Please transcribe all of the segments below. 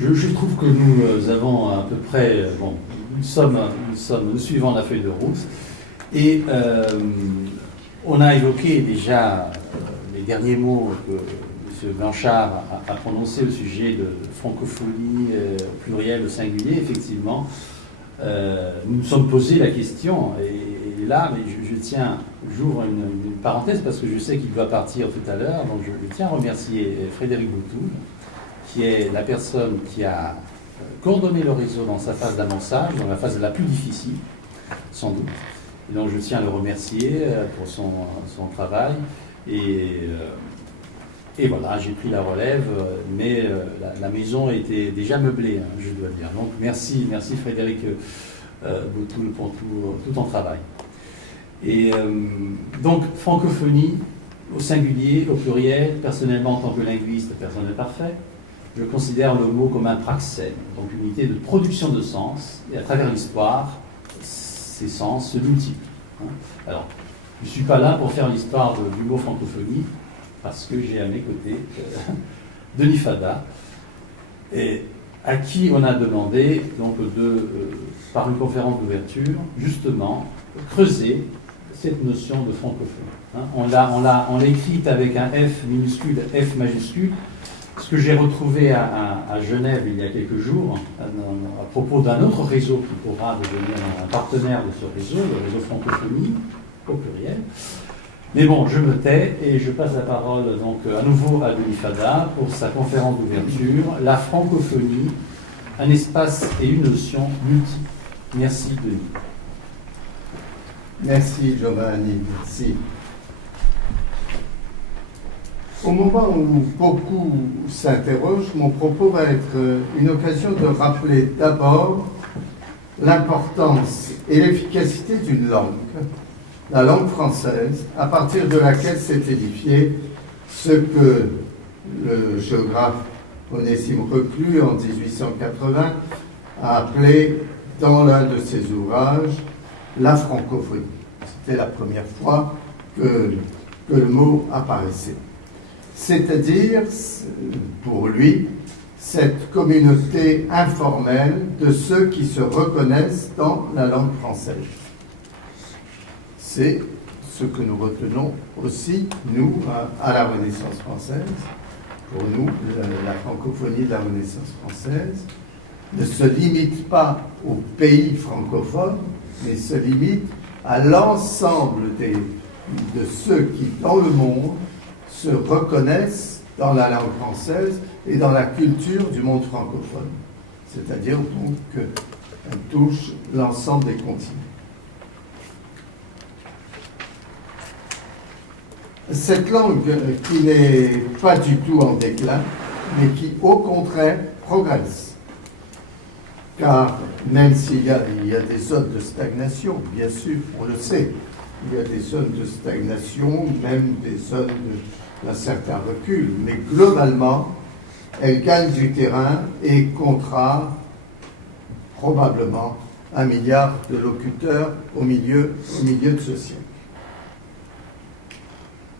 Je trouve que nous avons à peu près, bon, nous suivons la feuille de route, et on a évoqué déjà les derniers mots que M. Blanchard a prononcés au sujet de francophonie au pluriel, au singulier. Effectivement, nous nous sommes posé la question, et là, mais j'ouvre une parenthèse parce que je sais qu'il doit partir tout à l'heure, donc je tiens à remercier Frédéric Boutoul, qui est la personne qui a coordonné le réseau dans sa phase d'amorçage, dans la phase la plus difficile, sans doute. Et donc je tiens à le remercier pour son travail. Et voilà, j'ai pris la relève, mais la maison était déjà meublée, hein, je dois dire. Donc merci Frédéric Boutoul pour tout ton travail. Et donc francophonie au singulier, au pluriel. Personnellement, en tant que linguiste, personne n'est parfait. Je considère le mot comme un praxène, donc une unité de production de sens, et à travers l'histoire, ces sens se multiplient. Alors, je ne suis pas là pour faire l'histoire du mot francophonie, parce que j'ai à mes côtés Denis Fada, et à qui on a demandé, donc, par une conférence d'ouverture, justement, creuser cette notion de francophonie. On l'a écrite avec un F minuscule, F majuscule. Ce que j'ai retrouvé à Genève il y a quelques jours, à propos d'un autre réseau qui pourra devenir un partenaire de ce réseau, le réseau francophonie, au pluriel. Mais bon, je me tais et je passe la parole donc à nouveau à Denis Fada pour sa conférence d'ouverture, La francophonie, un espace et une notion multiple. Merci Denis. Merci Giovanni, merci. Au moment où beaucoup s'interrogent, mon propos va être une occasion de rappeler d'abord l'importance et l'efficacité d'une langue, la langue française, à partir de laquelle s'est édifié ce que le géographe Onésime Reclus, en 1880, a appelé dans l'un de ses ouvrages la francophonie. C'était la première fois que le mot apparaissait. C'est-à-dire, pour lui, cette communauté informelle de ceux qui se reconnaissent dans la langue française. C'est ce que nous retenons aussi, nous, à la Renaissance française. Pour nous, la francophonie de la Renaissance française ne se limite pas aux pays francophones, mais se limite à l'ensemble de ceux qui, dans le monde, se reconnaissent dans la langue française et dans la culture du monde francophone. C'est-à-dire donc qu'elle touche l'ensemble des continents. Cette langue qui n'est pas du tout en déclin, mais qui au contraire progresse. Car même s'il y a des zones de stagnation, bien sûr, on le sait, il y a des zones de stagnation, même des zones d'un certain recul, mais globalement, elle gagne du terrain et comptera probablement 1 milliard de locuteurs au milieu de ce siècle.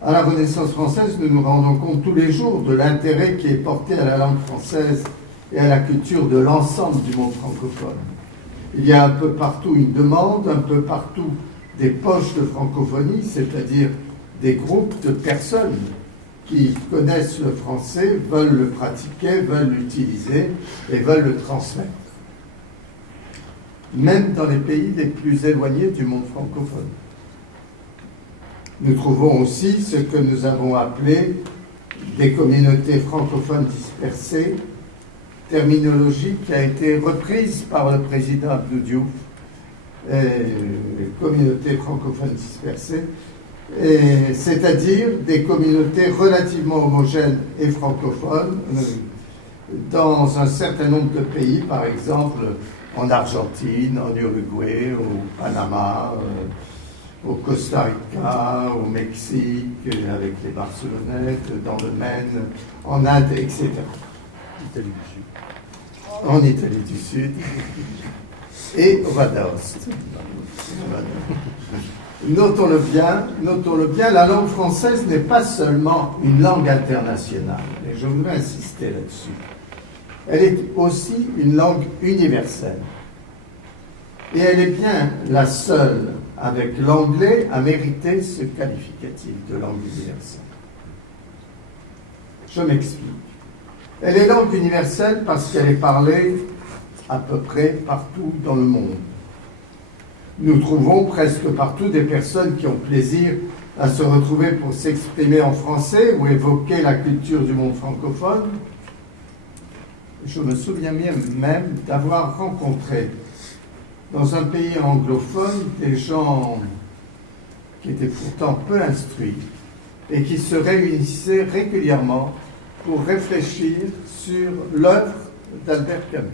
À la Renaissance française, nous nous rendons compte tous les jours de l'intérêt qui est porté à la langue française et à la culture de l'ensemble du monde francophone. Il y a un peu partout une demande, un peu partout des poches de francophonie, c'est-à-dire des groupes de personnes qui connaissent le français, veulent le pratiquer, veulent l'utiliser et veulent le transmettre. Même dans les pays les plus éloignés du monde francophone. Nous trouvons aussi ce que nous avons appelé des communautés francophones dispersées, terminologie qui a été reprise par le président Abdou Diouf, les communautés francophones dispersées, c'est-à-dire des communautés relativement homogènes et francophones dans un certain nombre de pays, par exemple en Argentine, en Uruguay, au Panama, au Costa Rica, au Mexique, avec les Barcelonettes, dans le Maine, en Inde, etc. Italie du Sud. En Italie du Sud et au Vadaost. Notons-le bien, la langue française n'est pas seulement une langue internationale, et je voudrais insister là-dessus. elle est aussi une langue universelle. Et elle est bien la seule, avec l'anglais, à mériter ce qualificatif de langue universelle. Je m'explique. Elle est langue universelle parce qu'elle est parlée à peu près partout dans le monde. Nous trouvons presque partout des personnes qui ont plaisir à se retrouver pour s'exprimer en français ou évoquer la culture du monde francophone. Je me souviens même d'avoir rencontré dans un pays anglophone des gens qui étaient pourtant peu instruits et qui se réunissaient régulièrement pour réfléchir sur l'œuvre d'Albert Camus.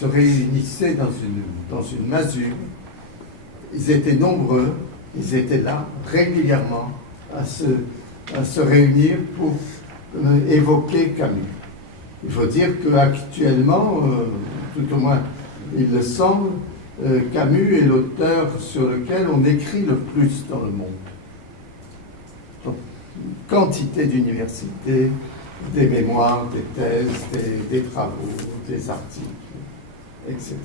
Se réunissaient dans une masure. Ils étaient nombreux, ils étaient là régulièrement à se réunir pour évoquer Camus. Il faut dire qu'actuellement, tout au moins il le semble, Camus est l'auteur sur lequel on écrit le plus dans le monde. Donc, une quantité d'universités, des mémoires, des thèses, des travaux, des articles, etc.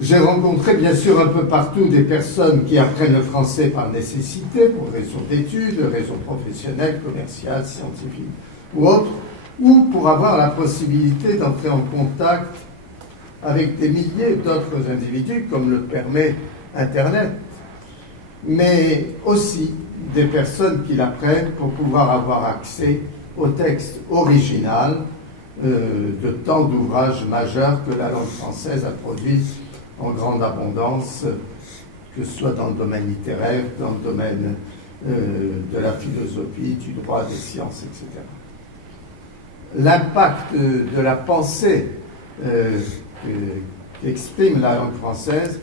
J'ai rencontré bien sûr un peu partout des personnes qui apprennent le français par nécessité, pour raisons d'études, raisons professionnelles, commerciales, scientifiques ou autres, ou pour avoir la possibilité d'entrer en contact avec des milliers d'autres individus, comme le permet Internet, mais aussi des personnes qui l'apprennent pour pouvoir avoir accès au texte original de tant d'ouvrages majeurs que la langue française a produits en grande abondance, que ce soit dans le domaine littéraire, dans le domaine de la philosophie, du droit, des sciences, etc. L'impact de la pensée qu'exprime la langue française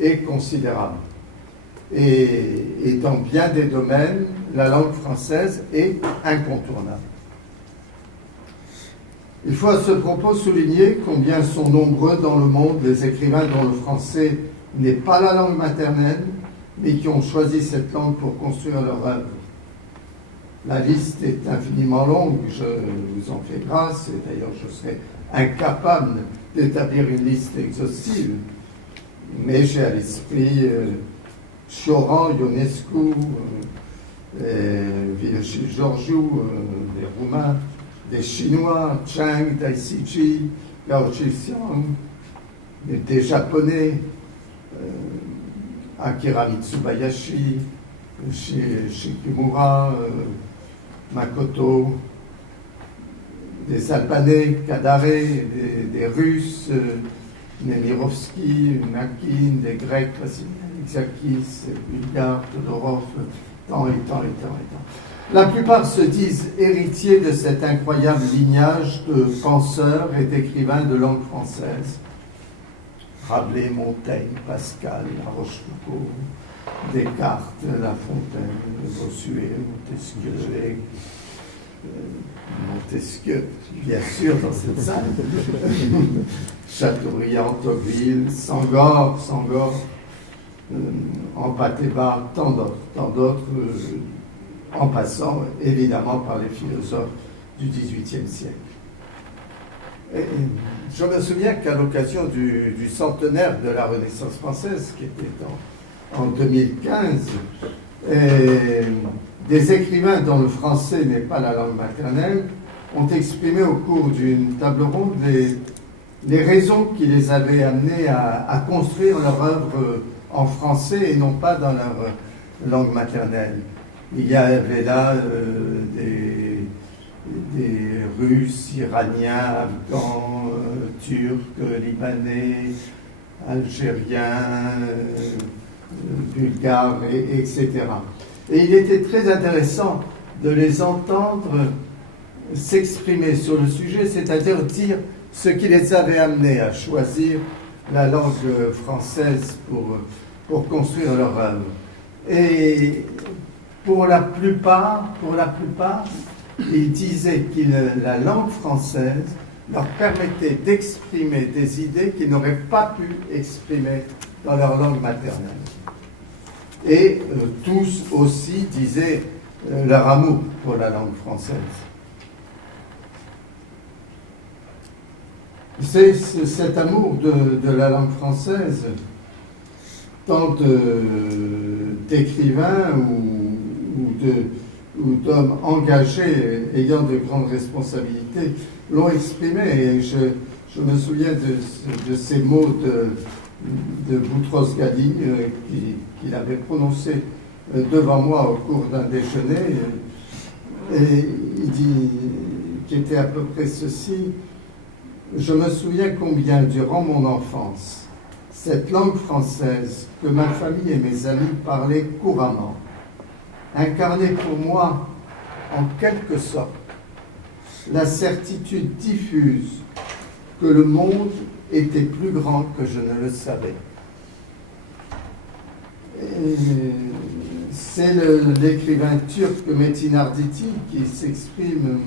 est considérable. Et dans bien des domaines, la langue française est incontournable. Il faut à ce propos souligner combien sont nombreux dans le monde les écrivains dont le français n'est pas la langue maternelle, mais qui ont choisi cette langue pour construire leur œuvre. La liste est infiniment longue, je vous en fais grâce, et d'ailleurs je serais incapable d'établir une liste exhaustive, mais j'ai à l'esprit Cioran, Ionescu, Vilocil Georgiou, des Roumains, des Chinois, Chang, Dai Siji, Gao Zhixiang, des Japonais, Akira Mitsubayashi, Shikimura, Makoto, des Albanais, Kadare, des Russes, Nemirovski, Nakin, des Grecs, Xakis, Bulgares, Todorov, tant et tant. La plupart se disent héritiers de cet incroyable lignage de penseurs et d'écrivains de langue française. Rabelais, Montaigne, Pascal, La Rochefoucauld, Descartes, La Fontaine, Bossuet, Montesquieu, bien sûr, dans cette salle, Chateaubriand, Tocqueville, Senghor, Empathébar, tant d'autres, en passant évidemment par les philosophes du XVIIIe siècle. Et je me souviens qu'à l'occasion du centenaire de la Renaissance française, qui était en 2015, des écrivains dont le français n'est pas la langue maternelle ont exprimé au cours d'une table ronde les raisons qui les avaient amenés à construire leur œuvre en français et non pas dans leur langue maternelle. Il y avait là des Russes, Iraniens, Afghans, Turcs, Libanais, Algériens, Bulgares, etc. Et il était très intéressant de les entendre s'exprimer sur le sujet, c'est-à-dire dire ce qui les avait amenés à choisir la langue française pour construire leur œuvre. Et pour la plupart, ils disaient que la langue française leur permettait d'exprimer des idées qu'ils n'auraient pas pu exprimer dans leur langue maternelle. Et tous aussi disaient leur amour pour la langue française. C'est cet amour de la langue française, tant d'écrivains ou d'hommes engagés ayant de grandes responsabilités l'ont exprimé. Et je me souviens de ces mots de Boutros-Ghali qu'il avait prononcés devant moi au cours d'un déjeuner. Et il dit, qui était à peu près ceci: je me souviens combien, durant mon enfance, cette langue française que ma famille et mes amis parlaient couramment incarnait pour moi, en quelque sorte, la certitude diffuse que le monde était plus grand que je ne le savais. C'est l'écrivain turc Metin Arditi qui s'exprime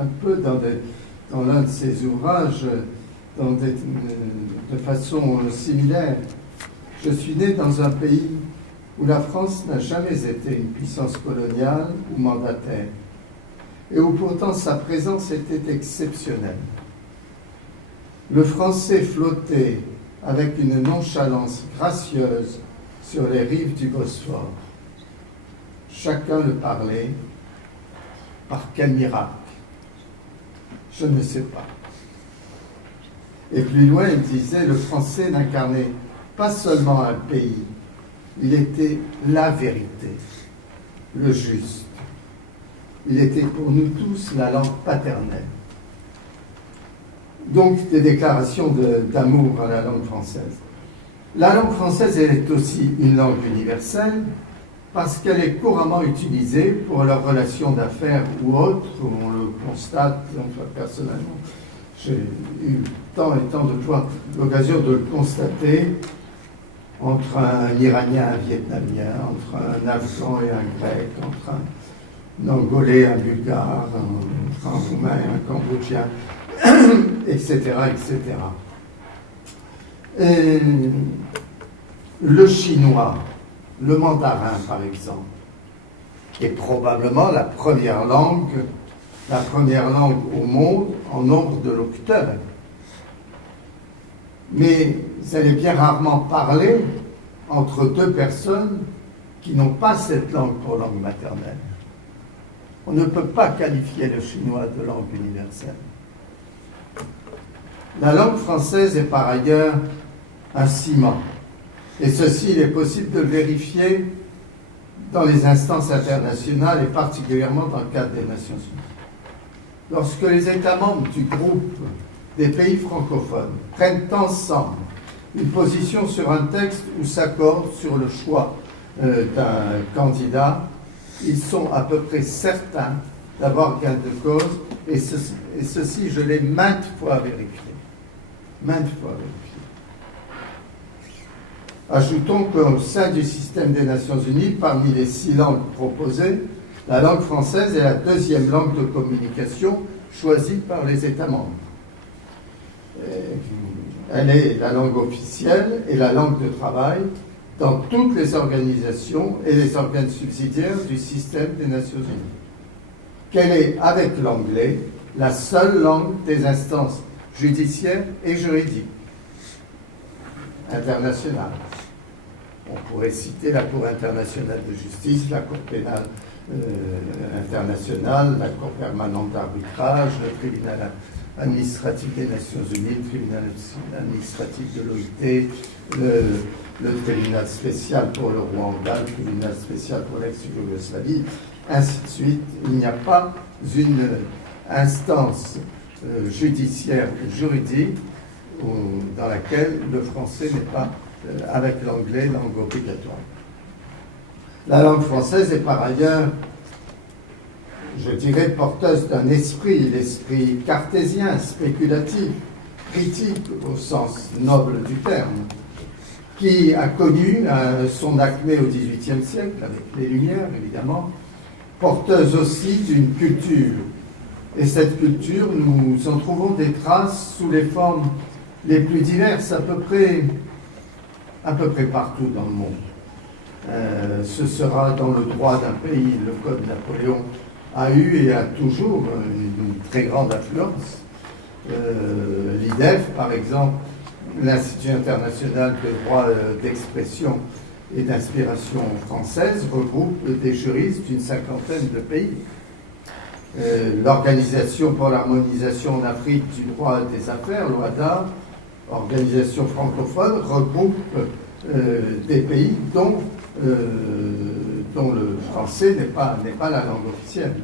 un peu dans l'un de ses ouvrages de façon similaire. Je suis né dans un pays où la France n'a jamais été une puissance coloniale ou mandataire, et où pourtant sa présence était exceptionnelle. Le français flottait avec une nonchalance gracieuse sur les rives du Bosphore. Chacun le parlait. Par quel miracle? Je ne sais pas. Et plus loin, il disait, le français n'incarnait pas seulement un pays, il était la vérité, le juste. Il était pour nous tous la langue paternelle. Donc, des déclarations d'amour à la langue française. La langue française, elle est aussi une langue universelle parce qu'elle est couramment utilisée pour leurs relations d'affaires ou autres, où on le constate, enfin, personnellement. J'ai eu tant et tant de fois l'occasion de le constater entre un Iranien et un Vietnamien, entre un Afghan et un Grec, entre un Angolais et un Bulgare, entre un Roumain et un Cambodgien, etc., etc. Et le chinois, le mandarin par exemple, est probablement la première langue au monde en nombre de locuteurs. Mais elle est bien rarement parlée entre deux personnes qui n'ont pas cette langue pour langue maternelle. On ne peut pas qualifier le chinois de langue universelle. La langue française est par ailleurs un ciment. Et ceci, il est possible de le vérifier dans les instances internationales et particulièrement dans le cadre des Nations Unies. Lorsque les États membres du groupe des pays francophones prennent ensemble une position sur un texte ou s'accordent sur le choix d'un candidat, ils sont à peu près certains d'avoir gain de cause, et ceci, je l'ai maintes fois vérifié. Maintes fois vérifié. Ajoutons qu'au sein du système des Nations Unies, parmi les 6 langues proposées, la langue française est la deuxième langue de communication choisie par les États membres. Elle est la langue officielle et la langue de travail dans toutes les organisations et les organes subsidiaires du système des Nations Unies. Qu'elle est, avec l'anglais, la seule langue des instances judiciaires et juridiques internationales. On pourrait citer la Cour internationale de justice, la Cour pénale internationale, la Cour permanente d'arbitrage, le tribunal administratif des Nations Unies, le tribunal administratif de l'OIT, le tribunal spécial pour le Rwanda, le tribunal spécial pour l'ex-Yougoslavie, ainsi de suite. Il n'y a pas une instance judiciaire ou juridique dans laquelle le français n'est pas, avec l'anglais, langue obligatoire. La langue française est par ailleurs, je dirais, porteuse d'un esprit, l'esprit cartésien, spéculatif, critique au sens noble du terme, qui a connu son acmé au XVIIIe siècle, avec les Lumières évidemment, porteuse aussi d'une culture. Et cette culture, nous en trouvons des traces sous les formes les plus diverses, à peu près partout dans le monde. Ce sera dans le droit d'un pays. Le Code Napoléon a eu et a toujours une très grande influence. L'IDEF, par exemple, l'Institut international de droit d'expression et d'inspiration française, regroupe des juristes d'une cinquantaine de pays. L'Organisation pour l'harmonisation en Afrique du droit des affaires, l'OHADA, organisation francophone, regroupe des pays dont le français n'est pas la langue officielle.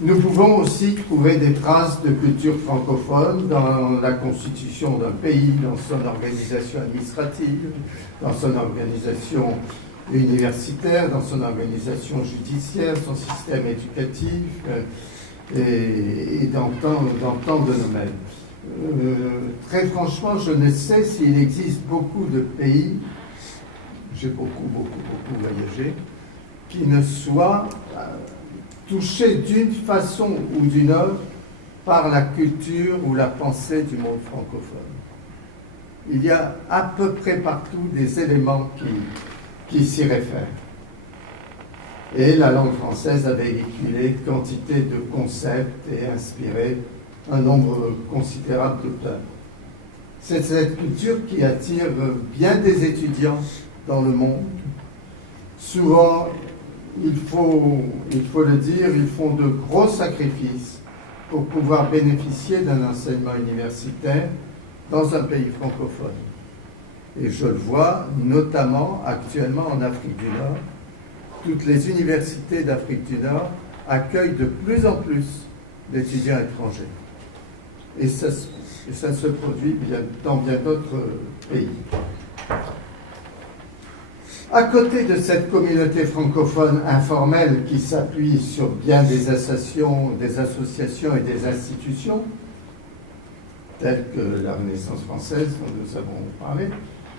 Nous pouvons aussi trouver des traces de culture francophone dans la constitution d'un pays, dans son organisation administrative, dans son organisation universitaire, dans son organisation judiciaire, son système éducatif et dans tant de domaines. Très franchement, je ne sais s'il existe beaucoup de pays, j'ai beaucoup voyagé, qui ne soient touchés d'une façon ou d'une autre par la culture ou la pensée du monde francophone. Il y a à peu près partout des éléments qui s'y réfèrent. Et la langue française a véhiculé quantité de concepts et inspiré un nombre considérable d'auteurs. C'est cette culture qui attire bien des étudiants dans le monde. Souvent, il faut le dire, ils font de gros sacrifices pour pouvoir bénéficier d'un enseignement universitaire dans un pays francophone. Et je le vois notamment actuellement en Afrique du Nord. Toutes les universités d'Afrique du Nord accueillent de plus en plus d'étudiants étrangers. Et ça se produit dans bien d'autres pays. À côté de cette communauté francophone informelle qui s'appuie sur bien des associations et des institutions, telles que la Renaissance française dont nous avons parlé,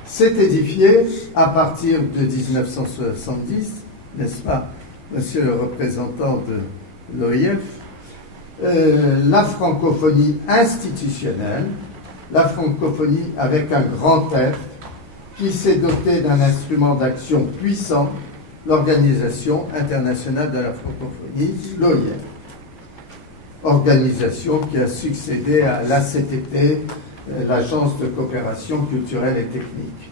s'est édifiée à partir de 1970, n'est-ce pas, monsieur le représentant de l'OIF, la francophonie institutionnelle, la francophonie avec un grand F, qui s'est dotée d'un instrument d'action puissant, l'Organisation internationale de la francophonie, l'OIF. Organisation qui a succédé à l'ACTP, l'Agence de coopération culturelle et technique.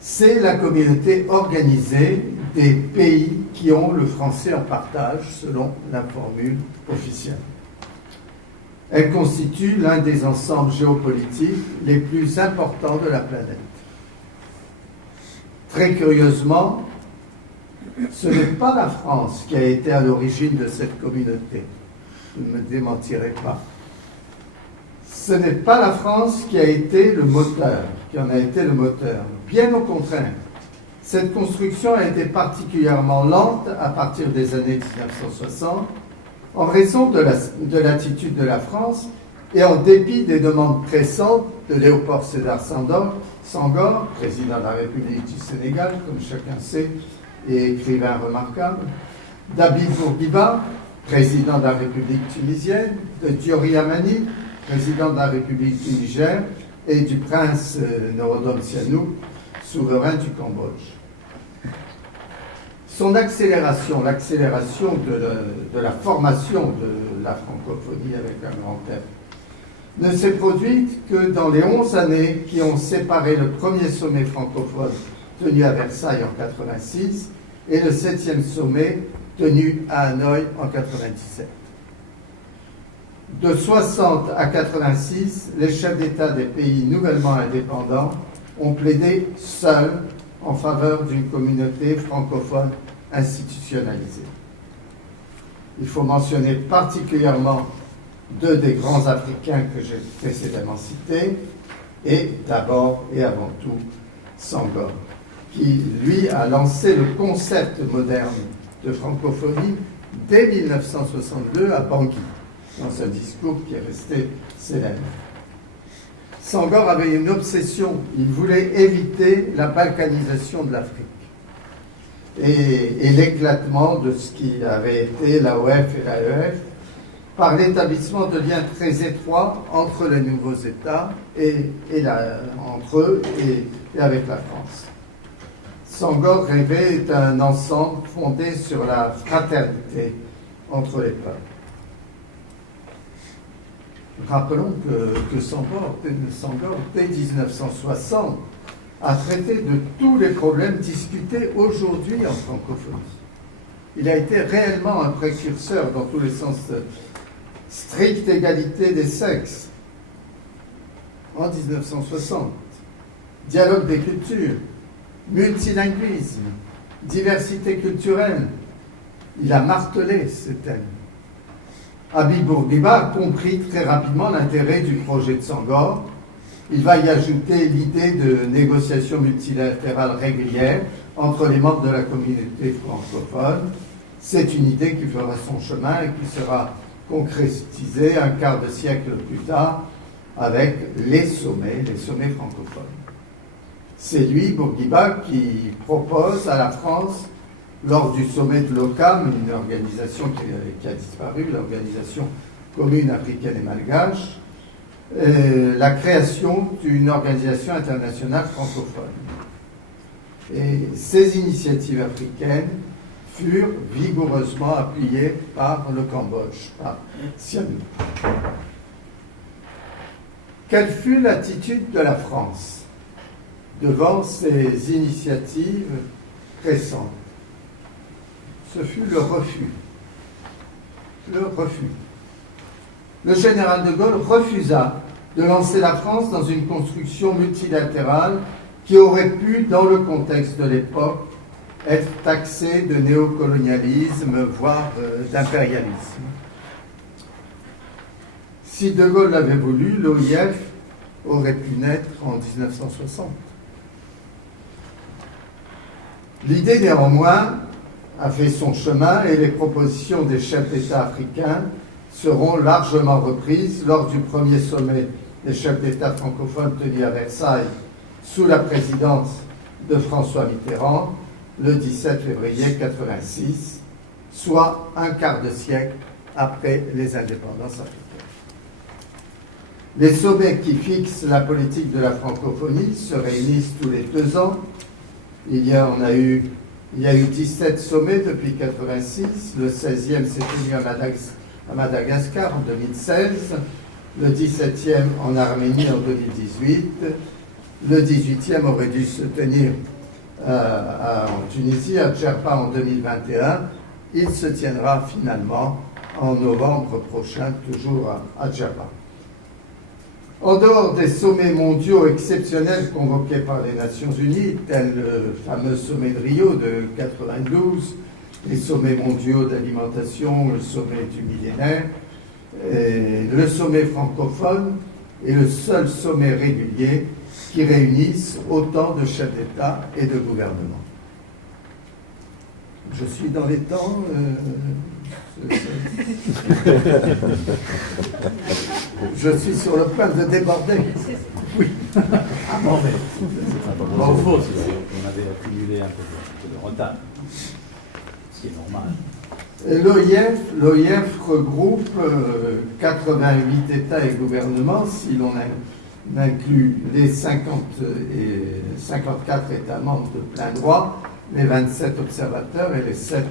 C'est la communauté organisée des pays qui ont le français en partage, selon la formule officielle. Elle constitue l'un des ensembles géopolitiques les plus importants de la planète. Très curieusement, ce n'est pas la France qui a été à l'origine de cette communauté. Vous ne me démentirez pas. Ce n'est pas la France qui a été le moteur, qui en a été le moteur. Bien au contraire, cette construction a été particulièrement lente à partir des années 1960, en raison de l'attitude de la France et en dépit des demandes pressantes de Léopold Sédar Senghor, président de la République du Sénégal, comme chacun sait, et écrivain remarquable, d'Habib Bourguiba, président de la République tunisienne, de Diori Amani, président de la République du Niger, et du prince Norodom Sihanouk, souverain du Cambodge. Son l'accélération de la formation de la francophonie avec un grand F, ne s'est produite que dans les 11 années qui ont séparé le premier sommet francophone tenu à Versailles en 1986 et le 7e sommet tenu à Hanoï en 1997. De 1960 à 1986, les chefs d'État des pays nouvellement indépendants ont plaidé seuls en faveur d'une communauté francophone institutionnalisée. Il faut mentionner particulièrement deux des grands Africains que j'ai précédemment cités, et d'abord et avant tout Senghor, qui, lui, a lancé le concept moderne de francophonie dès 1962 à Bangui, dans un discours qui est resté célèbre. Senghor avait une obsession, il voulait éviter la balkanisation de l'Afrique et l'éclatement de ce qui avait été l'AOF et l'AEF, par l'établissement de liens très étroits entre les nouveaux États entre eux et avec la France. Senghor rêvait d'un ensemble fondé sur la fraternité entre les peuples. Rappelons que Senghor, dès 1960, a traité de tous les problèmes discutés aujourd'hui en francophonie. Il a été réellement un précurseur dans tous les sens de stricte égalité des sexes en 1960, dialogue des cultures, multilinguisme, diversité culturelle. Il a martelé ces thèmes. Habib Bourguiba a compris très rapidement l'intérêt du projet de Senghor. Il va y ajouter l'idée de négociations multilatérales régulières entre les membres de la communauté francophone. C'est une idée qui fera son chemin et qui sera concrétisée un quart de siècle plus tard avec les sommets francophones. C'est lui, Bourguiba, qui propose à la France, lors du sommet de l'OCAM, une organisation qui a disparu, l'Organisation commune africaine et malgache, la création d'une organisation internationale francophone. Et ces initiatives africaines furent vigoureusement appuyées par le Cambodge, par Sihanouk. Quelle fut l'attitude de la France devant ces initiatives récentes? Ce fut le refus. Le refus. Le général de Gaulle refusa de lancer la France dans une construction multilatérale qui aurait pu, dans le contexte de l'époque, être taxée de néocolonialisme, voire d'impérialisme. Si de Gaulle l'avait voulu, l'OIF aurait pu naître en 1960. L'idée, néanmoins, a fait son chemin et les propositions des chefs d'État africains seront largement reprises lors du premier sommet des chefs d'État francophones tenu à Versailles sous la présidence de François Mitterrand le 17 février 1986, soit un quart de siècle après les indépendances africaines. Les sommets qui fixent la politique de la francophonie se réunissent tous les 2 ans. Il y a eu 17 sommets depuis 1986. Le 16e s'est tenu à Madagascar en 2016. Le 17e en Arménie en 2018. Le 18e aurait dû se tenir en Tunisie, à Djerba en 2021. Il se tiendra finalement en novembre prochain, toujours à Djerba. En dehors des sommets mondiaux exceptionnels convoqués par les Nations Unies, tel le fameux sommet de Rio de 92, les sommets mondiaux d'alimentation, le sommet du millénaire, le sommet francophone est le seul sommet régulier qui réunisse autant de chefs d'État et de gouvernement. Je suis dans les temps. Je suis sur le point de déborder. Oui. Non, mais c'est pas faux, on avait accumulé un peu de retard, ce qui est normal. L'OIF regroupe 88 États et gouvernements, si l'on inclut les 54 États membres de plein droit, les 27 observateurs et les 7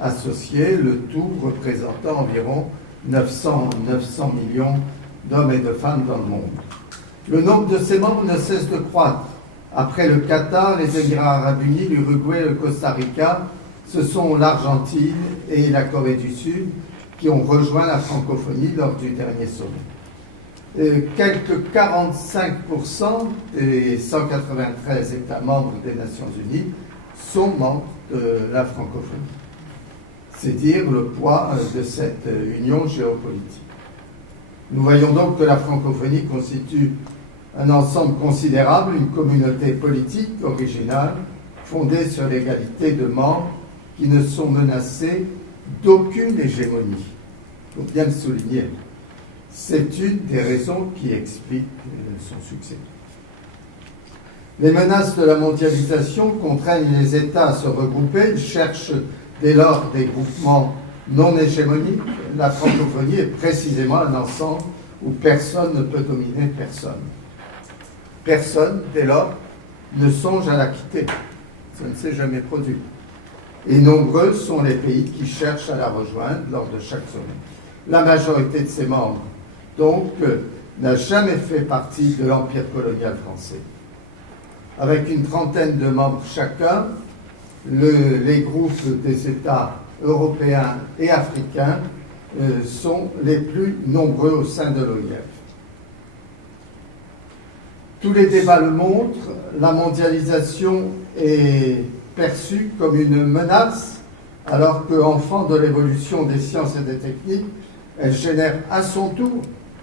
associés, le tout représentant environ 900 millions d'hommes et de femmes dans le monde. Le nombre de ces membres ne cesse de croître. Après le Qatar, les Émirats arabes unis, l'Uruguay, le Costa Rica, ce sont l'Argentine et la Corée du Sud qui ont rejoint la francophonie lors du dernier sommet. Quelques 45% des 193 États membres des Nations Unies sont membres de la francophonie. C'est dire le poids de cette union géopolitique. Nous voyons donc que la francophonie constitue un ensemble considérable, une communauté politique originale, fondée sur l'égalité de membres qui ne sont menacés d'aucune hégémonie. Il faut bien le souligner. C'est une des raisons qui explique son succès. Les menaces de la mondialisation contraignent les États à se regrouper. Ils cherchent dès lors des groupements non hégémonique, la francophonie est précisément un ensemble où personne ne peut dominer personne. Personne, dès lors, ne songe à la quitter. Ça ne s'est jamais produit. Et nombreux sont les pays qui cherchent à la rejoindre lors de chaque sommet. La majorité de ses membres, donc, n'a jamais fait partie de l'empire colonial français. Avec une trentaine de membres chacun, les groupes des États européens et africains sont les plus nombreux au sein de l'OIF. Tous les débats le montrent, la mondialisation est perçue comme une menace, alors qu'enfant de l'évolution des sciences et des techniques, elle génère à son tour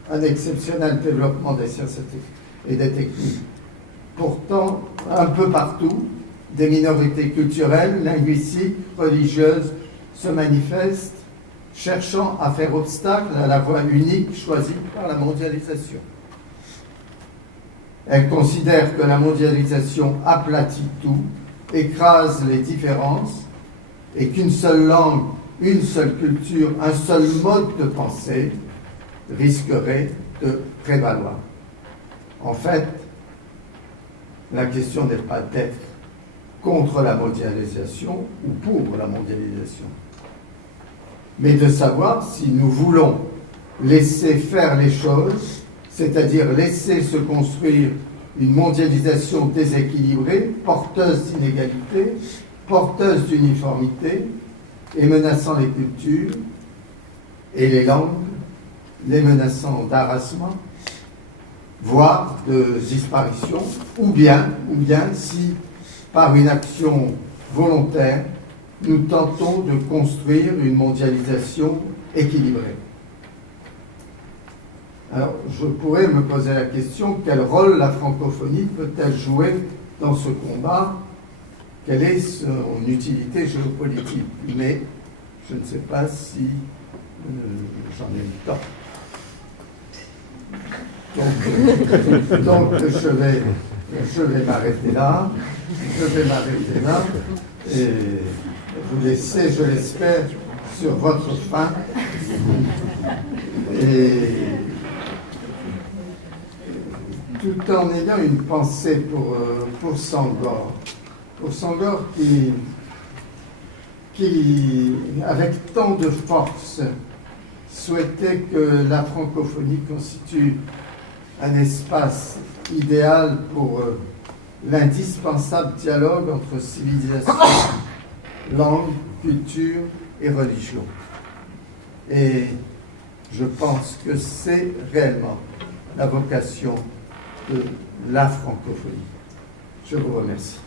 un exceptionnel développement des sciences et des techniques. Pourtant, un peu partout, des minorités culturelles, linguistiques, religieuses se manifestent, cherchant à faire obstacle à la voie unique choisie par la mondialisation. Elles considèrent que la mondialisation aplatit tout, écrase les différences, et qu'une seule langue, une seule culture, un seul mode de pensée risquerait de prévaloir. En fait, la question n'est pas d'être contre la mondialisation ou pour la mondialisation, mais de savoir si nous voulons laisser faire les choses, c'est-à-dire laisser se construire une mondialisation déséquilibrée, porteuse d'inégalités, porteuse d'uniformité et menaçant les cultures et les langues, les menaçant d'arrasement, voire de disparition, ou bien si, par une action volontaire, nous tentons de construire une mondialisation équilibrée. Alors, je pourrais me poser la question, quel rôle la francophonie peut-elle jouer dans ce combat? Quelle est son utilité géopolitique? Mais je ne sais pas si j'en ai le temps. Donc je vais m'arrêter là. Et vous laisser, je l'espère, sur votre faim. Et tout en ayant une pensée pour Senghor. Pour Senghor qui, avec tant de force, souhaitait que la francophonie constitue un espace idéal pour l'indispensable dialogue entre civilisation, langue, culture et religion. Et je pense que c'est réellement la vocation de la francophonie. Je vous remercie.